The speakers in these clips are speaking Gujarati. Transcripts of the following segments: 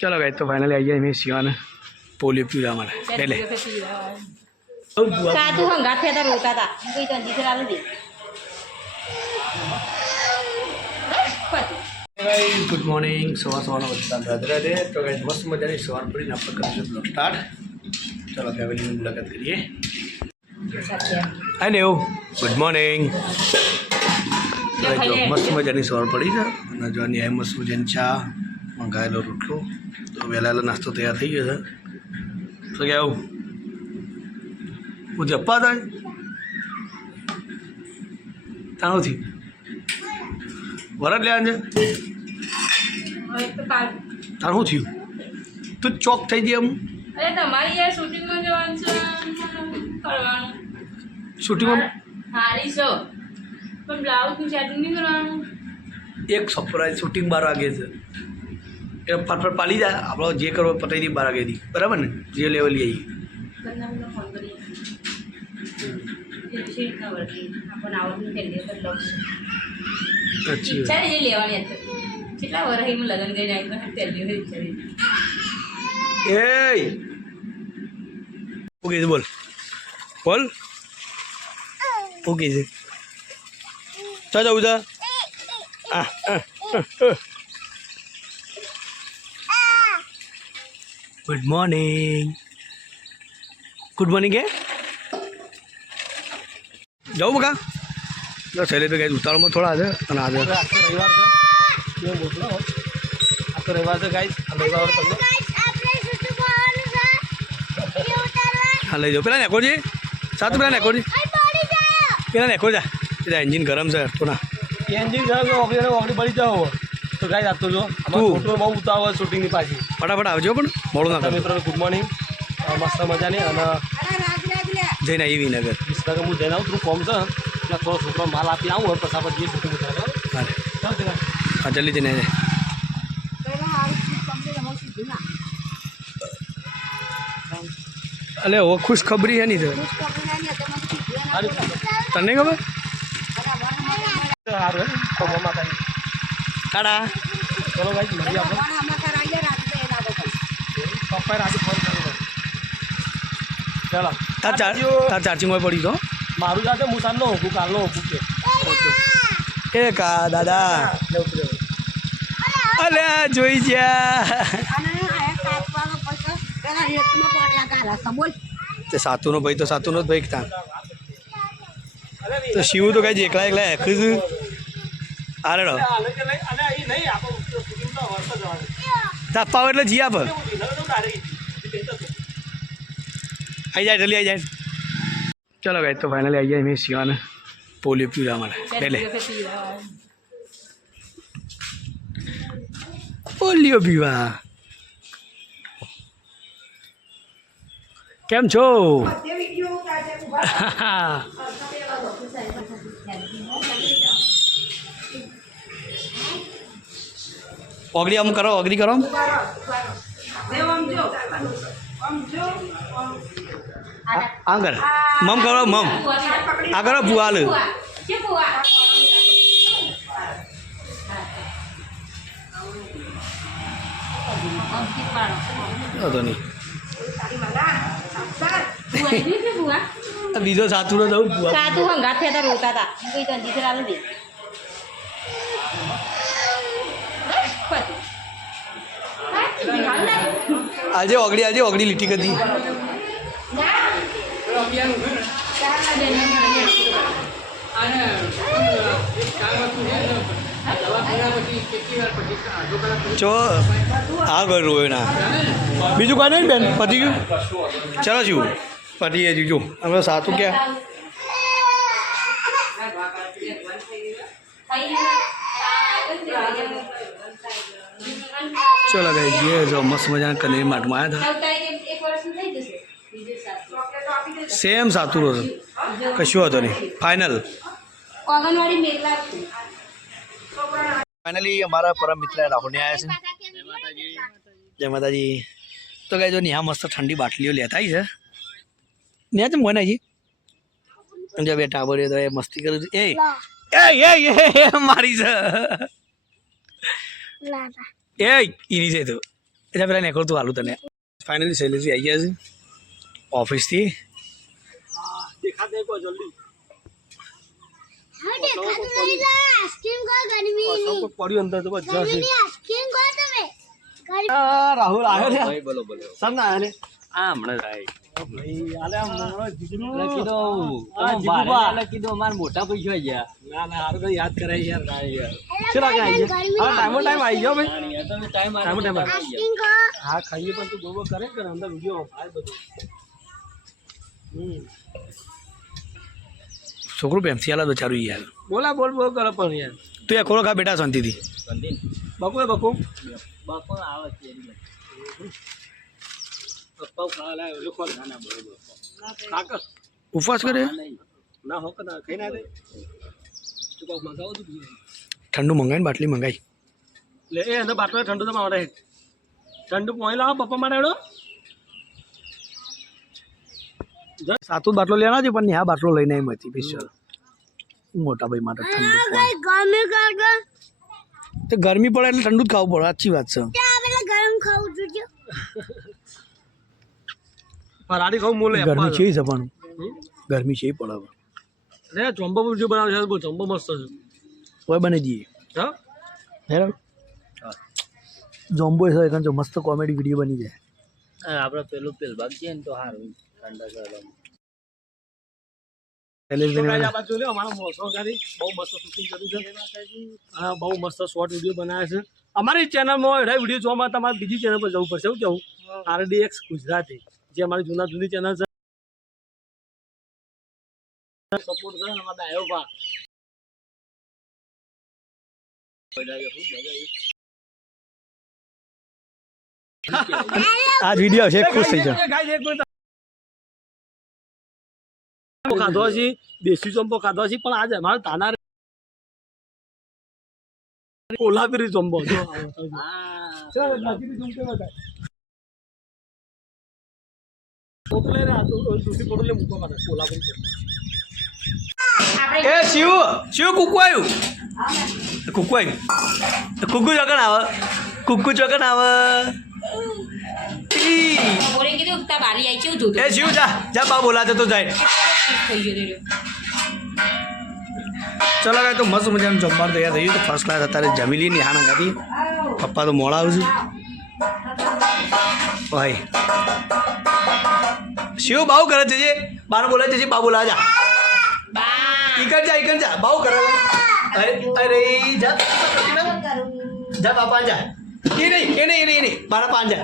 चलो गए तो फाइनली आई है शिवान पोलियो पीड़ा मारे पहले तू हंगा थे तो रोता था कोई जल्दी से डाल दे गुड मॉर्निंग सवार सवार राधे राधे तो गए मस्त मजा नहीं सवार पड़ी आप कर ब्लॉग स्टार्ट चलो फैमिली में मुलाकात करिए हाय नेव गुड मॉर्निंग जो मस्त મજાની સવાર પડી છે અને જો આની આ મસ્ત મજાની ચા મંગાવેલો રોટલો તો વહેલા નાસ્તો તૈયાર થઈ ગયો છે શું કહેવું હું જપ્પા થાય તાણું થયું વરદ લેવા છે તારું શું થયું તું ચોક થઈ ગઈ એમ અરે તમારી યાર શૂટિંગમાં જવાનું છે કરવાનું શૂટિંગમાં હારી છો પણ બ્લાઉઝનું સેટિંગ નહીં કરવાનું એક સરપ્રાઈઝ શૂટિંગ 12 વાગે છે એ ફટફટ પાલી જાય આપણો જે કરવો પતાવી દઈએ 12 વાગ્યાથી બરાબર ને જે લેવલ લઈ આવીએ ફોન કરીએ સીટ ન વળતી આપણને આવડતું થઈ ગયું તો અચ્છી ઈચ્છા નહીં લેવાની હતી કેટલા વર્ષ હું લગ્ન કરીને આવી પહેલી વખત ઈચ્છા એ ઓકે બોલ બોલ ઓકે છે ચા જાઉં જા ગુડ મોર્નિંગ કે જાઉં બકા જો શૈલેષ ભાઈ ઉતાળમાં થોડા આજે અને આજે રવિવાર છે મોકલો આ તો રવિવાર છે ગાઈસ રવિવાર તમને હા લઈ જાઓ પેલા નેકોરજી સાત પેલા નેકોરજી પેલા નેકોર જા પેલા એન્જિન ગરમ છે તો ના એન્જિન ગરમ ઓગળી પડી જાઓ તો ગાઈસ આપતો જો ફોટો બહુ ઉતાવળ શૂટિંગની પાછી ફટાફટ આવજો પણ મોડું ના કરો મિત્રોને ગુડ મોર્નિંગ મસ્ત મજાની અને જઈને આવી વિનગર વિસનગર હું જઈને આવું થોડું કોમ છે એટલે થોડો છોકરો માલ આપી આવું પછી આપણે જે શૂટિંગ ઉતારો હા જલ્દી જઈને અલે ઓ ખુશ ખબરી છે નહીં તને ખબર સારું હે માતા કાડા ચલો ગાઈસ મળીએ આપણે પપ્પાએ રાતે ફોન કર્યો ચાલો તાર ચાર્જિંગ હોય પડી તો મારું જાતે હું સાંજનો ઊભું કાલનો ઊભું કે એ કા દાદા અલે જોઈ જા તે સાતુનો ભાઈ તો સાતુનો જ ભાઈ તા તો શિવ તો કઈ એકલા હેક જ આરે રો તાપાવ એટલે જી આપ आई जाए जल्दी आई जाए चलो गए तो फाइनली आई जाए शिवान पोलियो पीड़ा मारे पहले पोलियो पीवा केम छो ओगड़ी हम करो ओगड़ी करो आगर मम करो मम आगर बुआल तो नहीं बीजो सातू रो दऊ बुआ सातू हंगा थे तो रोता था कोई जल्दी से डाल दे आजे ओगड़ी लिट्टी कर दी चो आ गए रोए ना बीजू का नहीं बेन पति क्यों चलो जीव पति है जीजू हमें सातू क्या चलो गए ये जो मस्त मजा कनेरी मार्ट में आया था सेम सातू रो कशो तो नहीं फाइनल फाइनली हमारा परम मित्र राहुल ने आया है जय माता जी तो गए जो यहाँ मस्त ठंडी बाटलीओ लेता ही है नहीं तो मोना जी जब बेटा बोले तो मस्ती कर ये मारी से ए इनी से तो એટલે પેલા નીકળતું હાલું તને ફાઇનલી શૈલેષજી આવી ગયા છે ઓફિસથી. દેખાત નહીં કોઈ જલ્દી પડ્યું અંદર તો બસ જશે. રાહુલ આવ્યો ને બોલો બોલો સર ના આવ્યા ને આ હમણાં જ ભાઈ આલે આમ મારો જીગરો કીધું અમારે મોટા પૈસા ગયા ના ના હારું કઈ યાદ કરાય યાર ના યાર શું લાગે આવી ગયા હા ટાઈમ આવી ગયો ભાઈ ટાઈમ હા ખાઈએ પણ તું ગોગો કરે કે અંદર વિડીયો આ બધું છોકરું પ્રેમથી આલા બચારું યાર. બોલા બોલ બોલ કરે પણ યાર તું એ ખોરો ખા બેટા શાંતિથી. બકુ બકુ બાપો આવે છે પપ્પા ખાવા લાવ્યો લોકો ના બોલ કાકા ઉપવાસ કરે ના હો કે ના ખાઈ ના દે તું કોક મંગાવો તું ઠંડુ મંગાવીને બાટલી મંગાવી. લે એ અંદર બાટલો ઠંડુ તો મારે ઠંડુ પોઈ લાવો પપ્પા માટે એડો સાતું બાટલો લેવાનો છે પણ નેહા બાટલો લઈને આવી હતી સ્પેશિયલ મોટા ભાઈ માટે ઠંડુ પાણી. તો ગરમી પડે એટલે ઠંડુ જ ખાવું પડે સાચી વાત છે. ફરારી ખાવ મોલે ગરમી છે છે પણ ગરમી છે પડે હવે. અરે ચોંબો જો બનાવે છે બહુ ચોંબો મસ્ત છે કોઈ બની જઈએ હા હેરાન જોમ્બો છે કારણ મસ્ત કોમેડી વિડીયો બની જાય. આપડે પેલું પેલ ભાગ છે ને તો સારું ઠંડા ગરમ આ બાજુ લ્યો અમારા મોસો ગાડી બહુ મસ્ત શૂટિંગ કર્યું છે હા બહુ મસ્ત શોર્ટ વિડીયો બનાવ્યા છે અમારી ચેનલમાં એડા વિડીયો જોવા માટે તમારે બીજી ચેનલ પર જવું પડશે એવું કેવું RDX ગુજરાતી જે અમારી જૂની ચેનલ છે સપોર્ટ કરે અમારા આવ્યો બા આ વિડીયો છે ખુશ થઈ જાય. ખાધો છે દેશી ચંપો ખાધો છે પણ આજે અમારે તાના કોલ્હાપુરી ચંપો એ શિવ શિવ કુકુ આવ્યું કુકુ આવ્યું કુકુ ચોકન આવે કુકુ ચોકન આવે. બોલે કીધું તા બાલી આવી કેવું જોતું એ શિવ જા જા બા બોલાતે તો જાય. થઈ ગયો રહ્યો ચલો કાંઈ તો મસ્ત મજાનું જમવાનું તૈયાર થઈ ગયું તો ફર્સ્ટ ક્લાસ અત્યારે જમી લઈએ ને હા નખાતી પપ્પા તો મોડા આવશે ભાઈ. શિવ બાવ કરે છે જે બાર બોલાય છે બા બોલા જા ઈકન જા બાવ કરે અરે જા જા બાપા જા એ નહીં બારા પાન જા.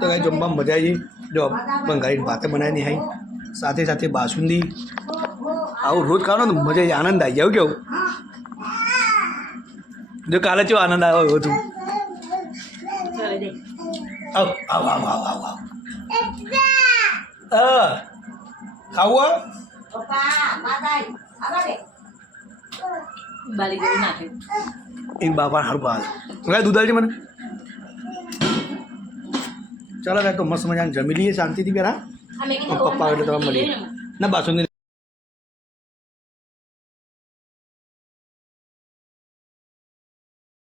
તો કાંઈ જમવામાં મજા આવી જો પણ ગાડી ભાતે બનાવીને આવી સાથે સાથે બાસુંદી આવું રોજ ખાવાનો તો મજા આનંદ આવી જાય કેવું જો કાલે ચેવો આનંદ આવ્યો હતો. આવ આવ આવ આવ આવ આવ ખાવું બાલી જેવું નાખે એ બાપા હારું પા કાંઈ દૂધ આવજે મને. ચાલો કાંઈ તો મસ્ત મજાને જમી લઈએ શાંતિથી પહેલાં અમે કીધું પપ્પા એટલે તમે મળીએ ના બાસુંદી